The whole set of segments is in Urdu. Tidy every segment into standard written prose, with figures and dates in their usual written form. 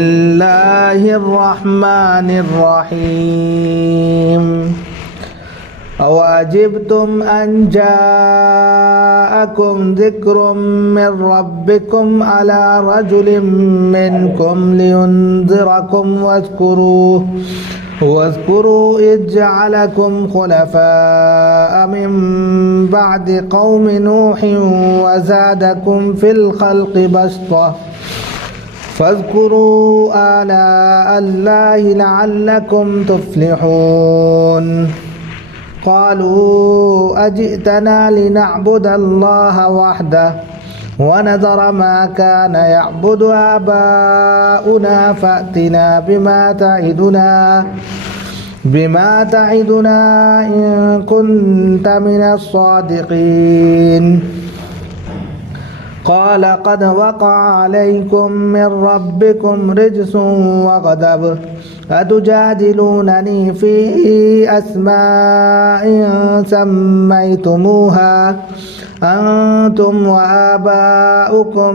الله الرحمن الرحيم أوعجبتم أن جاءكم ذكر من ربكم على رجل منكم لينذركم واذكروا إذ جعلكم خلفاء من بعد قوم نوح وزادكم في الخلق بسطة فاذكروا آلاء الله لعلكم تفلحون قالوا أجئتنا لنعبد الله وحده ونذر ما كان يعبد آباؤنا فأتنا بما تعدنا إن كنت من الصادقين قال قد وقع عليكم من ربكم رجس وغضب أتجادلونني في أسماء سميتموها أنتم وآباؤكم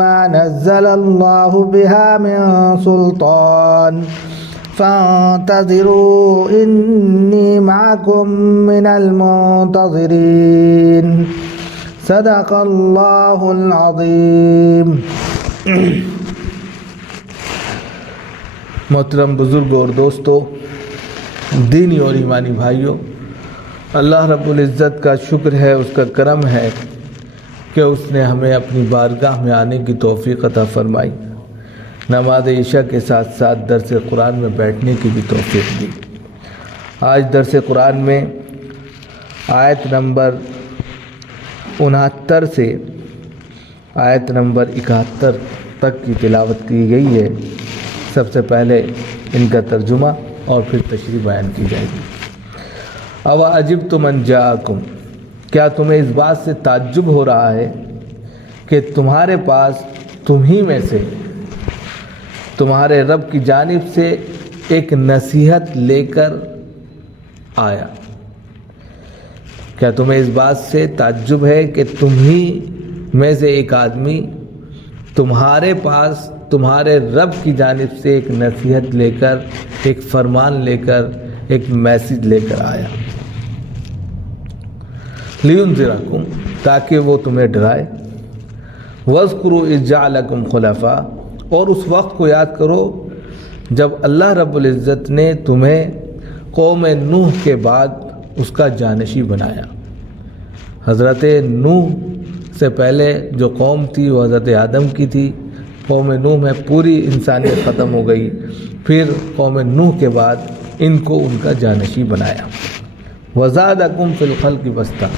ما نزل الله بها من سلطان فانتظروا إني معكم من المنتظرين صدق اللہ العظیم۔ محترم بزرگوں اور دوستو، دینی اور ایمانی بھائیوں، اللہ رب العزت کا شکر ہے، اس کا کرم ہے کہ اس نے ہمیں اپنی بارگاہ میں آنے کی توفیق عطا فرمائی، نماز عشاء کے ساتھ ساتھ درس قرآن میں بیٹھنے کی بھی توفیق دی۔ آج درس قرآن میں آیت نمبر 69 سے آیت نمبر 71 تک کی تلاوت کی گئی ہے۔ سب سے پہلے ان کا ترجمہ اور پھر تشریح بیان کی جائے گی۔ اَوَعَجِبْتُمْ أَنْ جَاءَكُمْ، کیا تمہیں اس بات سے تعجب ہو رہا ہے کہ تمہارے پاس تمہیں میں سے تمہارے رب کی جانب سے ایک نصیحت لے کر آیا؟ کیا تمہیں اس بات سے تعجب ہے کہ تمہیں میں سے ایک آدمی تمہارے پاس تمہارے رب کی جانب سے ایک نصیحت لے کر، ایک فرمان لے کر، ایک میسیج لے کر آیا؟ لِيُنذِرَكُمْ، تاکہ وہ تمہیں ڈرائے۔ وَاذْكُرُوا إِذْ جَعَلَكُمْ خُلَفَاءَ، اور اس وقت کو یاد کرو جب اللہ رب العزت نے تمہیں قوم نوح کے بعد اس کا جانشی بنایا۔ حضرت نوح سے پہلے جو قوم تھی وہ حضرت آدم کی تھی۔ قوم نوح میں پوری انسانیت ختم ہو گئی، پھر قوم نوح کے بعد ان کو ان کا جانشی بنایا۔ وَزَادَكُمْ فِي الْخَلْقِ بَسْطَةً،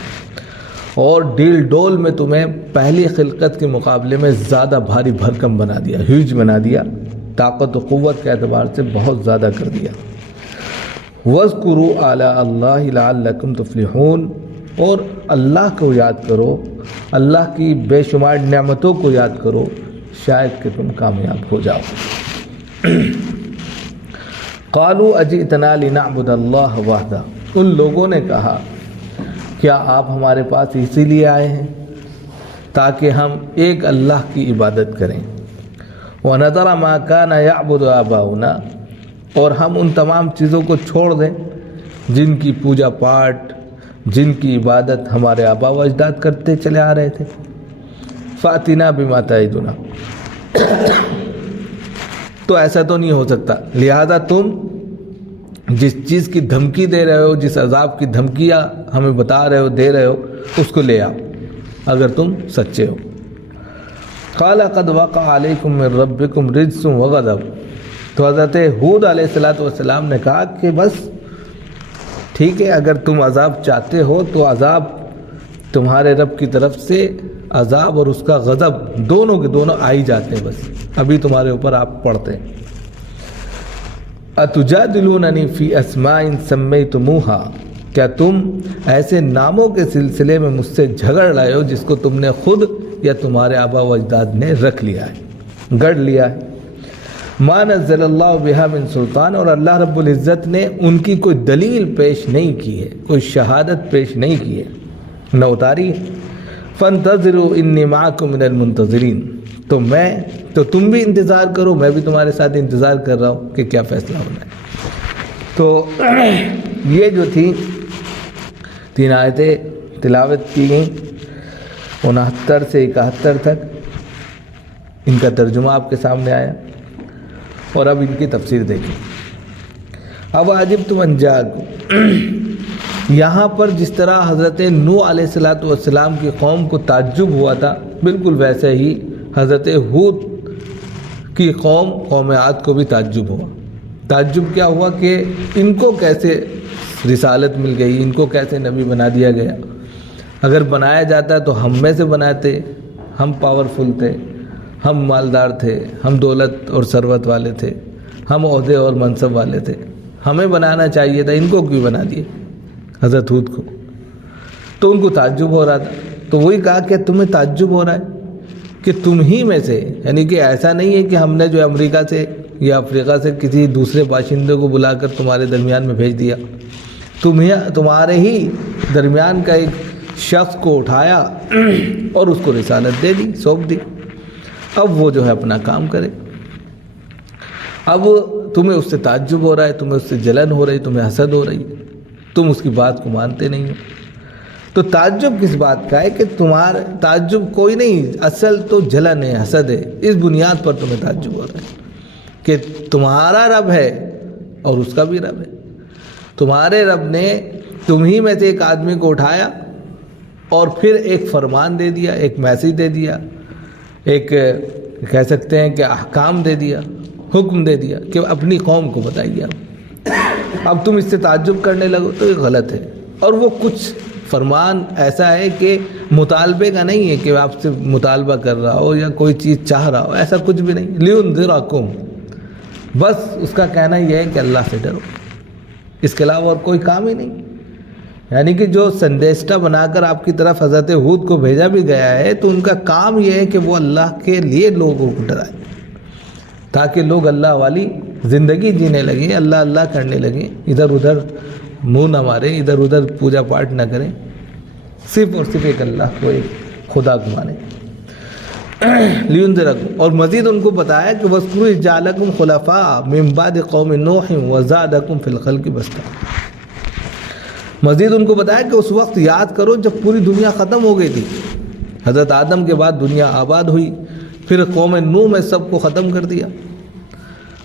اور ڈیل ڈول میں تمہیں پہلی خلقت کے مقابلے میں زیادہ بھاری بھرکم بنا دیا، ہیوج بنا دیا، طاقت و قوت کے اعتبار سے بہت زیادہ کر دیا۔ وَاذْكُرُوا آلَاءَ اللَّهِ لَعَلَّكُمْ تُفْلِحُونَ، اور اللہ کو یاد کرو، اللہ کی بے شمار نعمتوں کو یاد کرو، شاید کہ تم کامیاب ہو جاؤ۔ قَالُوا أَجِئْتَنَا لِنَعْبُدَ اللَّهَ وَحْدَهُ، ان لوگوں نے کہا کیا آپ ہمارے پاس اسی لیے آئے ہیں تاکہ ہم ایک اللہ کی عبادت کریں؟ وَنَذَرَ مَا كَانَ يَعْبُدُ آبَاؤُنَا، اور ہم ان تمام چیزوں کو چھوڑ دیں جن کی پوجا پاٹ، جن کی عبادت ہمارے آبا و اجداد کرتے چلے آ رہے تھے۔ فَأْتِنَا بِمَا تَعِدُنَا، تو ایسا تو نہیں ہو سکتا، لہذا تم جس چیز کی دھمکی دے رہے ہو، جس عذاب کی دھمکیاں ہمیں بتا رہے ہو، دے رہے ہو، اس کو لے آؤ اگر تم سچے ہو۔ قَالَ قَدْ وَقَعَ عَلَيْكُمْ مِنْ رَبِّكُمْ رِجْسٌ وَغَضَبٌ، تو حضرت ہود علیہ السلام نے کہا کہ بس ٹھیک ہے، اگر تم عذاب چاہتے ہو تو عذاب تمہارے رب کی طرف سے، عذاب اور اس کا غضب دونوں کے دونوں آ ہی جاتے ہیں، بس ابھی تمہارے اوپر آپ پڑھتے ہیں۔ أَتُجَادِلُونَنِي فِي أَسْمَاءٍ سَمَّيْتُمُوهَا، کیا تم ایسے ناموں کے سلسلے میں مجھ سے جھگڑ رہے ہو جس کو تم نے خود یا تمہارے آبا و اجداد نے رکھ لیا ہے، گڑھ لیا ہے۔ ما نزل اللہ بہا من سلطان، اور اللہ رب العزت نے ان کی کوئی دلیل پیش نہیں کی ہے، کوئی شہادت پیش نہیں کی ہے، نہ اتاری۔ فانتظروا انی معکم من المنتظرین، تو تم بھی انتظار کرو، میں بھی تمہارے ساتھ انتظار کر رہا ہوں کہ کیا فیصلہ ہونا ہے۔ تو یہ جو تھی 3 آیتیں تلاوت کی گئیں 69 سے 71 تک، ان کا ترجمہ آپ کے سامنے آیا، اور اب ان کی تفسیر دیکھیں۔ اب عجبتم ان جاءکم، یہاں پر جس طرح حضرت نوح علیہ السلام کی قوم کو تعجب ہوا تھا، بالکل ویسے ہی حضرت ہود کی قوم عاد کو بھی تعجب ہوا۔ تعجب کیا ہوا کہ ان کو کیسے رسالت مل گئی، ان کو کیسے نبی بنا دیا گیا؟ اگر بنایا جاتا تو ہم میں سے بناتے، ہم پاورفل تھے، ہم مالدار تھے، ہم دولت اور ثروت والے تھے، ہم عہدے اور منصب والے تھے، ہمیں بنانا چاہیے تھا، ان کو کیوں بنا دیے حضرت ہود کو؟ تو ان کو تعجب ہو رہا تھا۔ تو وہی کہا کہ تمہیں تعجب ہو رہا ہے کہ تم ہی میں سے، یعنی کہ ایسا نہیں ہے کہ ہم نے جو امریکہ سے یا افریقہ سے کسی دوسرے باشندے کو بلا کر تمہارے درمیان میں بھیج دیا، تمہارے ہی درمیان کا ایک شخص کو اٹھایا اور اس کو رسالت دے دی، سونپ دی، اب وہ جو ہے اپنا کام کرے۔ اب تمہیں اس سے تعجب ہو رہا ہے، تمہیں اس سے جلن ہو رہی، تمہیں حسد ہو رہی، تم اس کی بات کو مانتے نہیں ہو۔ تو تعجب کس بات کا ہے کہ تمہارا تعجب کوئی نہیں، اصل تو جلن ہے، حسد ہے، اس بنیاد پر تمہیں تعجب ہو رہا ہے کہ تمہارا رب ہے اور اس کا بھی رب ہے۔ تمہارے رب نے تم ہی میں سے ایک آدمی کو اٹھایا اور پھر ایک فرمان دے دیا، ایک میسیج دے دیا، ایک کہہ سکتے ہیں کہ احکام دے دیا، حکم دے دیا کہ اپنی قوم کو بتائیے۔ اب تم اس سے تعجب کرنے لگو تو یہ غلط ہے۔ اور وہ کچھ فرمان ایسا ہے کہ مطالبے کا نہیں ہے کہ آپ سے مطالبہ کر رہا ہو یا کوئی چیز چاہ رہا ہو، ایسا کچھ بھی نہیں۔ لِيُنذِرَكُمْ، بس اس کا کہنا یہ ہے کہ اللہ سے ڈرو، اس کے علاوہ اور کوئی کام ہی نہیں۔ یعنی کہ جو سندیشٹا بنا کر آپ کی طرف حضرت ہود کو بھیجا بھی گیا ہے تو ان کا کام یہ ہے کہ وہ اللہ کے لیے لوگوں کو ڈرائے، تاکہ لوگ اللہ والی زندگی جینے لگیں، اللہ اللہ کرنے لگیں، ادھر ادھر منہ نہ ماریں، ادھر ادھر پوجا پاٹ نہ کریں، صرف اور صرف ایک اللہ کو، ایک خدا کو مانیں۔ لِيُنذِرَكُمْ، اور مزید ان کو بتایا کہ وَاذْكُرُوا إِذْ جَعَلَكُمْ خُلَفَاءَ مِن بَعْدِ قَوْمِ نُوحٍ وَزَادَكُمْ فِي الْخَلْقِ بَسْطَةً۔ مزید ان کو بتایا کہ اس وقت یاد کرو جب پوری دنیا ختم ہو گئی تھی، حضرت آدم کے بعد دنیا آباد ہوئی، پھر قوم نوح میں سب کو ختم کر دیا،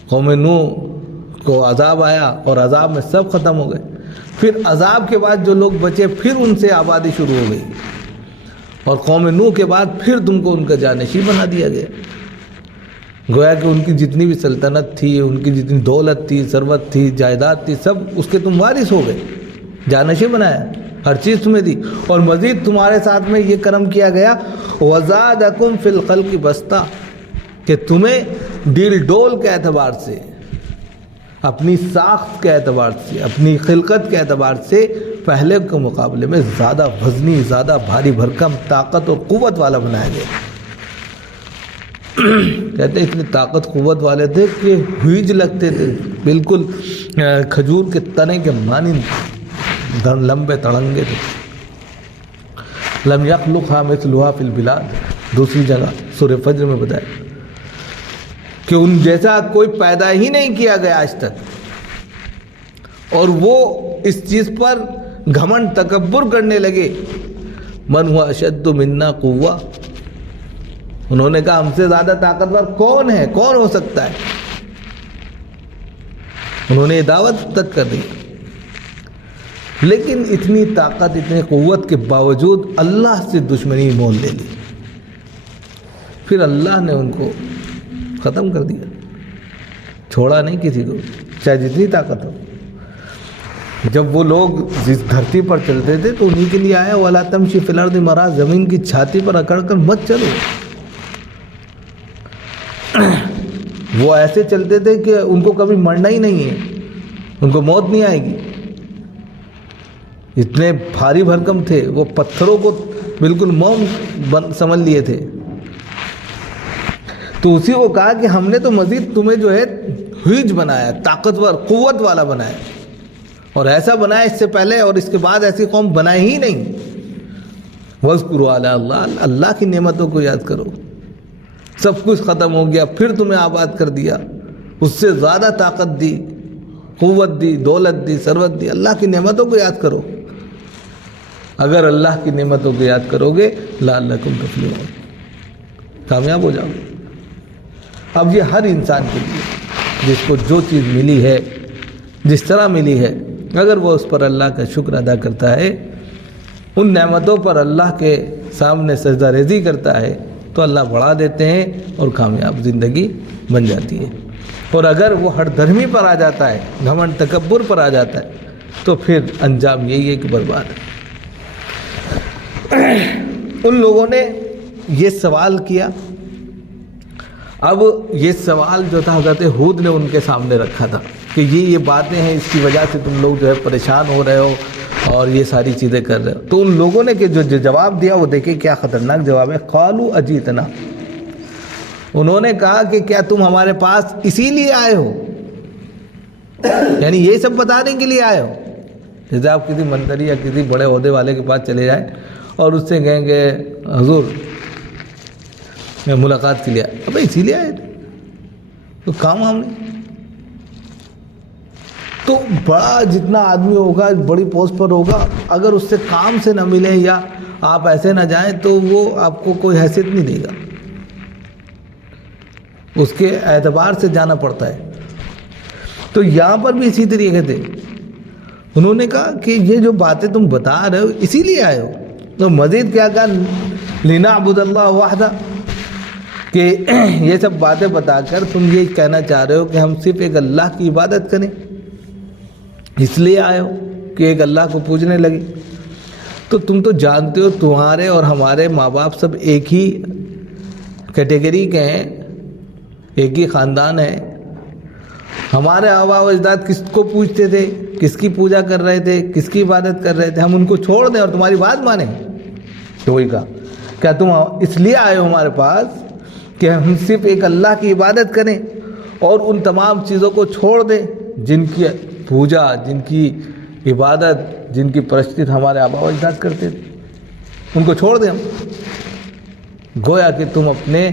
قوم نوح کو عذاب آیا اور عذاب میں سب ختم ہو گئے، پھر عذاب کے بعد جو لوگ بچے پھر ان سے آبادی شروع ہو گئی، اور قوم نوح کے بعد پھر تم کو ان کا جانشین بنا دیا گیا۔ گویا کہ ان کی جتنی بھی سلطنت تھی، ان کی جتنی دولت تھی، ثروت تھی، جائیداد تھی، سب اس کے تم وارث ہو گئے، جانشین بنایا، ہر چیز تمہیں دی، اور مزید تمہارے ساتھ میں یہ کرم کیا گیا وَزَادَكُمْ فِي الْخَلْقِ بَسْطَةً، کہ تمہیں ڈیل ڈول کے اعتبار سے، اپنی ساخت کے اعتبار سے، اپنی خلقت کے اعتبار سے پہلے کے مقابلے میں زیادہ وزنی، زیادہ بھاری بھرکم، طاقت اور قوت والا بنایا گیا۔ کہتے ہیں اتنی طاقت قوت والے تھے کہ ہوئج لگتے تھے، بالکل کھجور کے تنے کے مانند لمبے تڑنگے تھے۔ لم یخلقھا مثلھا فی البلاد، دوسری جگہ سورہ فجر میں بتایا کہ ان جیسا کوئی پیدا ہی نہیں کیا گیا آج تک، اور وہ اس چیز پر گھمنڈ تکبر کرنے لگے، من ہوا اشد منا قوہ، انہوں نے کہا ہم سے زیادہ طاقتور کون ہے، کون ہو سکتا ہے، انہوں نے یہ دعوت تک کر دی۔ لیکن اتنی طاقت، اتنی قوت کے باوجود اللہ سے دشمنی مول لے لی، پھر اللہ نے ان کو ختم کر دیا، چھوڑا نہیں کسی کو، چاہے جتنی طاقت ہو۔ جب وہ لوگ جس دھرتی پر چلتے تھے تو انہی کے لیے آیا وَلَا تَمْشِ فِي الْأَرْضِ مَرَحًا، زمین کی چھاتی پر اکڑ کر مت چلو۔ وہ ایسے چلتے تھے کہ ان کو کبھی مرنا ہی نہیں ہے، ان کو موت نہیں آئے گی، اتنے بھاری بھرکم تھے، وہ پتھروں کو بالکل موم سمجھ لیے تھے۔ تو اسی کو کہا کہ ہم نے تو مزید تمہیں جو ہے ہیج بنایا، طاقتور قوت والا بنایا، اور ایسا بنایا اس سے پہلے اور اس کے بعد ایسی قوم بنائی ہی نہیں۔ وَاذْكُرُوا عَلَىٰ اللَّهِ، اللہ کی نعمتوں کو یاد کرو. سب کچھ ختم ہو گیا، پھر تمہیں آباد کر دیا، اس سے زیادہ طاقت دی، قوت دی، دولت دی، ثروت دی. اللہ کی نعمتوں کو یاد کرو. اگر اللہ کی نعمتوں کو یاد کرو گے لعلکم تفلحون، کامیاب ہو جاؤ گے. اب یہ ہر انسان کے لیے جس کو جو چیز ملی ہے، جس طرح ملی ہے، اگر وہ اس پر اللہ کا شکر ادا کرتا ہے، ان نعمتوں پر اللہ کے سامنے سجدہ ریزی کرتا ہے، تو اللہ بڑھا دیتے ہیں اور کامیاب زندگی بن جاتی ہے. اور اگر وہ ہٹ دھرمی پر آ جاتا ہے، گھمنڈ تکبر پر آ جاتا ہے، تو پھر انجام یہی ہے کہ برباد ہے. ان لوگوں نے یہ سوال کیا. اب یہ سوال جو تھا حضرت ہود نے ان کے سامنے رکھا تھا کہ یہ باتیں ہیں، اس کی وجہ سے تم لوگ جو ہے پریشان ہو رہے ہو اور یہ ساری چیزیں کر رہے ہو. تو ان لوگوں نے کہ جو جواب دیا وہ دیکھیں کیا خطرناک جواب ہے. قالوا اجیتنا، انہوں نے کہا کہ کیا تم ہمارے پاس اسی لیے آئے ہو، یعنی یہ سب بتانے کے لیے آئے ہو. جیسے آپ کسی منتری یا کسی بڑے عہدے والے کے پاس چلے جائیں اور اس سے کہیں کہ حضور میں ملاقات کے لیے آیا. ابھی اسی لیے آئے تھے تو کام ہم نہیں. تو بڑا جتنا آدمی ہوگا، بڑی پوسٹ پر ہوگا، اگر اس سے کام سے نہ ملے یا آپ ایسے نہ جائیں تو وہ آپ کو کوئی حیثیت نہیں دے گا. اس کے اعتبار سے جانا پڑتا ہے. تو یہاں پر بھی اسی طریقے تھے. انہوں نے کہا کہ یہ جو باتیں تم بتا رہے ہو اسی لیے آئے ہو. تو مزید کیا کہا، لنعبد اللہ وحدہ، کہ یہ سب باتیں بتا کر تم یہ کہنا چاہ رہے ہو کہ ہم صرف ایک اللہ کی عبادت کریں، اس لیے آئے ہو کہ ایک اللہ کو پوجنے لگے. تو تم تو جانتے ہو تمہارے اور ہمارے ماں باپ سب ایک ہی کیٹیگری کے ہیں، ایک ہی خاندان ہے. ہمارے آبا و اجداد کس کو پوجتے تھے، کس کی پوجا کر رہے تھے، کس کی عبادت کر رہے تھے، ہم ان کو چھوڑ دیں اور تمہاری بات مانیں. تو وہی کہا کیا تم اس لیے آئے ہو ہمارے پاس کہ ہم صرف ایک اللہ کی عبادت کریں اور ان تمام چیزوں کو چھوڑ دیں جن کی پوجا، جن کی عبادت، جن کی پرستش ہمارے آبا و اجداد کرتے تھے، ان کو چھوڑ دیں ہم. گویا کہ تم اپنے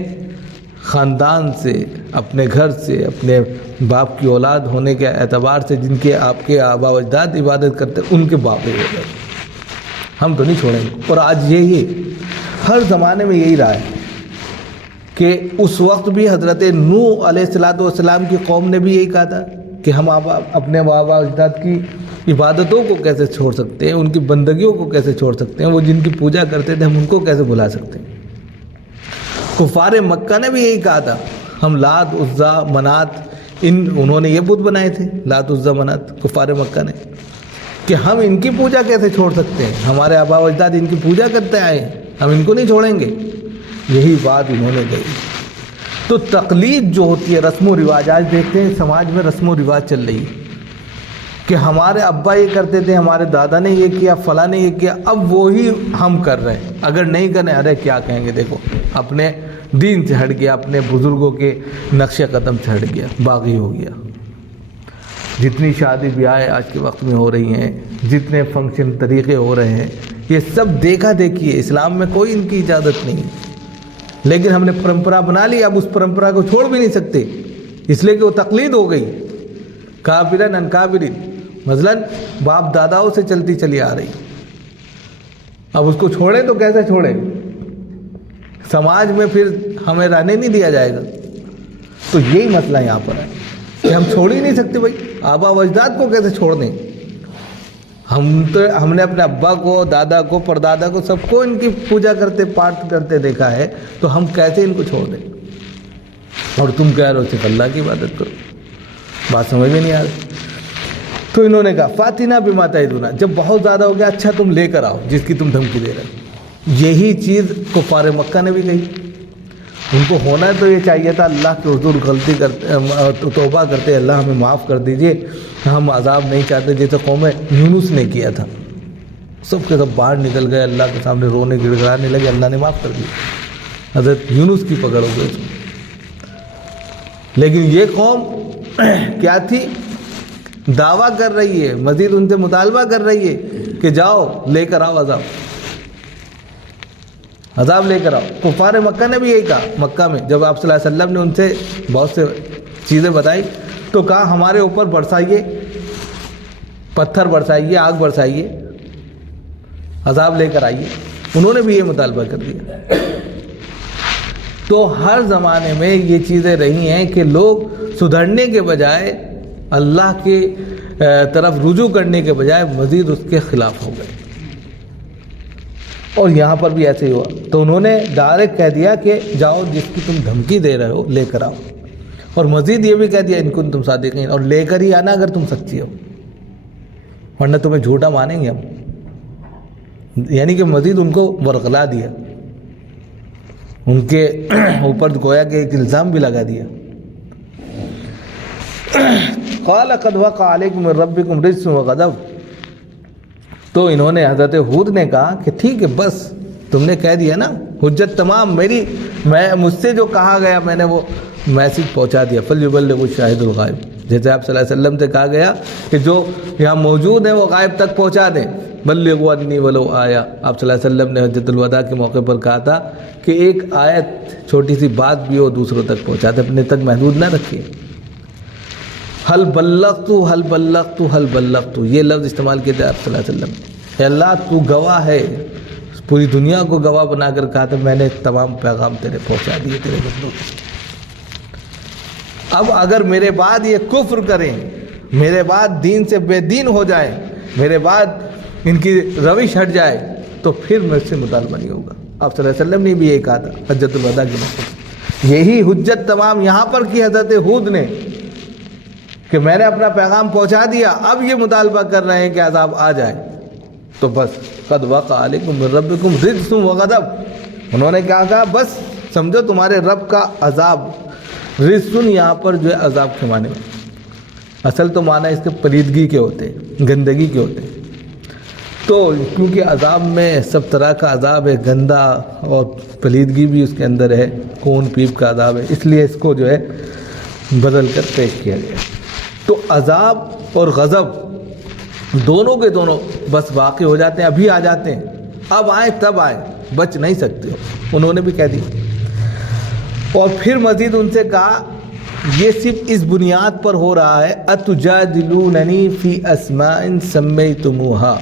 خاندان سے، اپنے گھر سے، اپنے باپ کی اولاد ہونے کے اعتبار سے جن کے آپ کے آبا و اجداد عبادت کرتے ان کے باپ ہو گئے، ہم تو نہیں چھوڑیں گے. اور آج یہی ہر زمانے میں یہی رہا ہے کہ اس وقت بھی حضرت نوح علیہ السلام کی قوم نے بھی یہی کہا تھا کہ ہم اپنے آبا اجداد کی عبادتوں کو کیسے چھوڑ سکتے ہیں، ان کی بندگیوں کو کیسے چھوڑ سکتے ہیں، وہ جن کی پوجا کرتے تھے ہم ان کو کیسے بھلا سکتے ہیں. کفار مکہ نے بھی یہی کہا تھا، ہم لات، عزا، منات، انہوں نے یہ بت بنائے تھے، لات، عزا، منات، کفار مکہ نے، کہ ہم ان کی پوجا کیسے چھوڑ سکتے ہیں، ہمارے آبا و اجداد ان کی پوجا کرتے آئے ہیں، ہم ان کو نہیں چھوڑیں گے. یہی بات انہوں نے کہی. تو تقلید جو ہوتی ہے، رسم و رواج، آج دیکھتے ہیں سماج میں رسم و رواج چل رہی ہے کہ ہمارے ابا یہ کرتے تھے، ہمارے دادا نے یہ کیا، فلاں نے یہ کیا، اب وہی ہم کر رہے ہیں. اگر نہیں کریں ارے کیا کہیں گے، دیکھو اپنے دین سے ہٹ گیا، اپنے بزرگوں کے نقش قدم سے ہٹ گیا، باغی ہو گیا. جتنی شادی بیاہیں آج کے وقت میں ہو رہی ہیں، جتنے فنکشن طریقے ہو رہے ہیں، یہ سب دیکھا دیکھی ہے. اسلام میں کوئی ان کی اجازت نہیں ہے، لیکن ہم نے پرمپرا بنا لی. اب اس پرمپرا کو چھوڑ بھی نہیں سکتے، اس لیے کہ وہ تقلید ہو گئی، کابرن ان کابرن، مثلاً باپ داداؤں سے چلتی چلی آ رہی. اب اس کو چھوڑیں تو کیسے چھوڑیں، سماج میں پھر ہمیں رہنے نہیں دیا جائے گا. تو یہی مسئلہ یہاں پر ہے کہ ہم چھوڑ ہی نہیں سکتے. بھائی آبا و اجداد کو کیسے چھوڑ دیں؟ ہم نے اپنے ابا کو، دادا کو، پردادا کو، سب کو ان کی پوجا کرتے، پاٹ کرتے دیکھا ہے، تو ہم کیسے ان کو چھوڑ دیں؟ اور تم کہہ رہے ہو صرف اللہ کی عبادت کرو. بات سمجھ میں نہیں آ رہی. تو انہوں نے کہا فاتنا بما تعدنا، جب بہت زیادہ ہو گیا اچھا تم لے کر آؤ جس کی تم دھمکی دے رہے ہو. یہی چیز کفار مکہ نے بھی کہی. ان کو ہونا تو یہ چاہیے تھا اللہ کے حضور غلطی کرتے، توبہ کرتے، اللہ ہمیں معاف کر دیجئے، ہم عذاب نہیں چاہتے، جیسے قوم یونس نے کیا تھا. سب کے سب باہر نکل گئے، اللہ کے سامنے رونے گڑ گڑانے لگے، اللہ نے معاف کر دیا. حضرت یونس کی پکڑ ہو گئی اس میں. لیکن یہ قوم کیا تھی؟ دعویٰ کر رہی ہے، مزید ان سے مطالبہ کر رہی ہے کہ جاؤ لے کر آؤ عذاب. عذاب لے کر آؤ۔ کفار مکہ نے بھی یہی کہا، مکہ میں جب آپ صلی اللہ علیہ وسلم نے ان سے بہت سے چیزیں بتائی تو کہا ہمارے اوپر برسائیے، پتھر برسائیے، آگ برسائیے، عذاب لے کر آئیے۔ انہوں نے بھی یہ مطالبہ کر دیا۔ تو ہر زمانے میں یہ چیزیں رہی ہیں کہ لوگ سدھرنے کے بجائے، اللہ کے طرف رجوع کرنے کے بجائے مزید اس کے خلاف ہو گئے، اور یہاں پر بھی ایسے ہی ہوا۔ تو انہوں نے ڈائریکٹ کہہ دیا کہ جاؤ، جس کی تم دھمکی دے رہے ہو لے کر آؤ، اور مزید یہ بھی کہہ دیا ان کو تم صادقین، اور لے کر ہی آنا اگر تم سچی ہو، ورنہ تمہیں جھوٹا مانیں گے ہم۔ یعنی کہ مزید ان کو ورغلا دیا، ان کے اوپر گویا کہ ایک الزام بھی لگا دیا۔ قال قد وقع علیکم من ربکم رجس وغضب، تو انہوں نے حضرت ہود نے کہا کہ ٹھیک ہے، بس تم نے کہہ دیا نا، حجت تمام مجھ سے جو کہا گیا میں نے وہ میسج پہنچا دیا۔ فلیبلغ الشاہد الغائب، جیسے آپ صلی اللہ علیہ وسلم سے کہا گیا کہ جو یہاں موجود ہیں وہ غائب تک پہنچا دیں۔ بلغوا انی ولو آیا، آپ صلی اللہ علیہ وسلم نے حجۃ الوداع کے موقع پر کہا تھا کہ ایک آیت، چھوٹی سی بات بھی ہو دوسروں تک پہنچا دے، اپنے تک محدود نہ رکھیے۔ حل بلغت حل بلغت حل بلغت، یہ لفظ استعمال کیے تھے آپ صلی اللہ علیہ وسلم۔ اے اللہ تو گواہ ہے، پوری دنیا کو گواہ بنا کر کہا تھا میں نے تمام پیغام تیرے پہنچا دیے تیرے بندوں کو۔ اب اگر میرے بعد یہ کفر کریں، میرے بعد دین سے بے دین ہو جائیں، میرے بعد ان کی روش ہٹ جائے، تو پھر مجھ سے مطالبہ نہیں ہوگا۔ آپ صلی اللہ علیہ وسلم نے بھی یہی کہا تھا حجۃ الوداع کے موقع پر۔ یہی حجت تمام یہاں پر کی حضرت ہود نے کہ میں نے اپنا پیغام پہنچا دیا، اب یہ مطالبہ کر رہے ہیں کہ عذاب آ جائے، تو بس قد وقع علیکم من ربکم رجس وغضب، انہوں نے کیا کہا، بس سمجھو تمہارے رب کا عذاب۔ رجس یہاں پر جو ہے عذاب کے معنی میں، اصل تو معنی اس کے پلیدگی کے ہوتے ہیں، گندگی کے ہوتے ہیں۔ تو کیونکہ عذاب میں سب طرح کا عذاب ہے، گندا اور پلیدگی بھی اس کے اندر ہے، خون پیپ کا عذاب ہے، اس لیے اس کو جو ہے بدل کر پیش کیا گیا۔ تو عذاب اور غضب دونوں کے دونوں بس واقع ہو جاتے ہیں، ابھی آ جاتے ہیں، اب آئے تب آئے، بچ نہیں سکتے ہو، انہوں نے بھی کہہ دیا۔ اور پھر مزید ان سے کہا یہ صرف اس بنیاد پر ہو رہا ہے، اتجادلوننی فی اسماء سمیتموها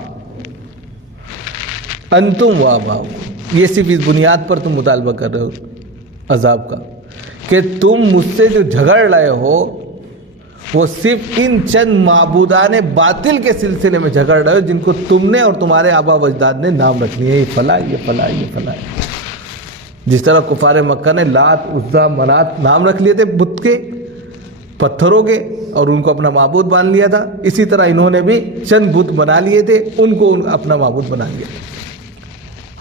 انتم وآباؤکم، یہ صرف اس بنیاد پر تم مطالبہ کر رہے ہو عذاب کا کہ تم مجھ سے جو جھگڑ رہے ہو وہ صرف ان چند معبودان باطل کے سلسلے میں جھگڑ رہے ہو جن کو تم نے اور تمہارے آبا و اجداد نے نام رکھ لیے، یہ فلاں یہ فلاں یہ فلاں۔ جس طرح کفار مکہ نے لات عزا منات نام رکھ لیے تھے بت کے، پتھروں کے، اور ان کو اپنا معبود مان لیا تھا، اسی طرح انہوں نے بھی چند بت بنا لیے تھے، ان کو اپنا معبود بنا لیا۔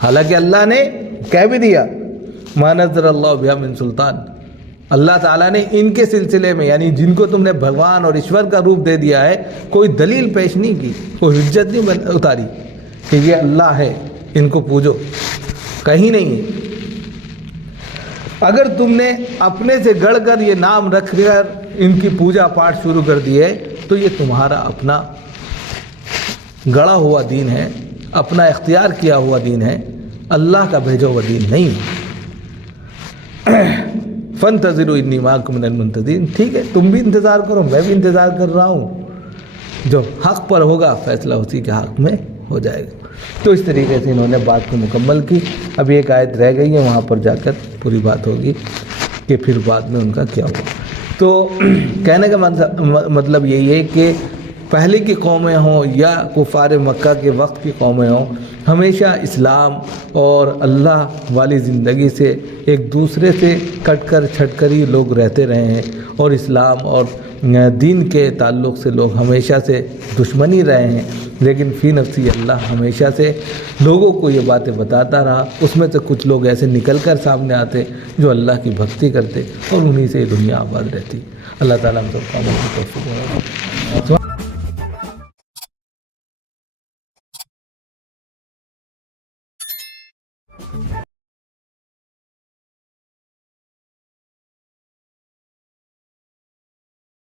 حالانکہ اللہ نے کہہ بھی دیا ما نزل اللہ بہا من سلطان، اللہ تعالیٰ نے ان کے سلسلے میں، یعنی جن کو تم نے بھگوان اور ایشور کا روپ دے دیا ہے، کوئی دلیل پیش نہیں کی، کوئی حجت نہیں اتاری کہ یہ اللہ ہے، ان کو پوجو، کہیں نہیں ہے۔ اگر تم نے اپنے سے گڑھ کر یہ نام رکھ کر ان کی پوجا پاٹ شروع کر دی ہے تو یہ تمہارا اپنا گڑھا ہوا دین ہے، اپنا اختیار کیا ہوا دین ہے، اللہ کا بھیجا ہوا دین نہیں ہے۔ فانتظروا انی معکم من المنتظرین، ٹھیک ہے تم بھی انتظار کرو، میں بھی انتظار کر رہا ہوں، جو حق پر ہوگا فیصلہ اسی کے حق میں ہو جائے گا۔ تو اس طریقے سے انہوں نے بات کو مکمل کی۔ ابھی ایک آیت رہ گئی ہے، وہاں پر جا کر پوری بات ہوگی کہ پھر بعد میں ان کا کیا ہوا۔ تو کہنے کا مطلب یہی ہے کہ پہلے کی قومیں ہوں یا کفار مکہ کے وقت کی قومیں ہوں، ہمیشہ اسلام اور اللہ والی زندگی سے ایک دوسرے سے کٹ کر چھٹ کر ہی لوگ رہتے رہے ہیں، اور اسلام اور دین کے تعلق سے لوگ ہمیشہ سے دشمنی رہے ہیں، لیکن فی نفسی اللہ ہمیشہ سے لوگوں کو یہ باتیں بتاتا رہا۔ اس میں سے کچھ لوگ ایسے نکل کر سامنے آتے جو اللہ کی بھکتی کرتے، اور انہی سے دنیا آباد رہتی۔ اللہ تعالیٰ ہم سب کو عمل کی توفیق دے۔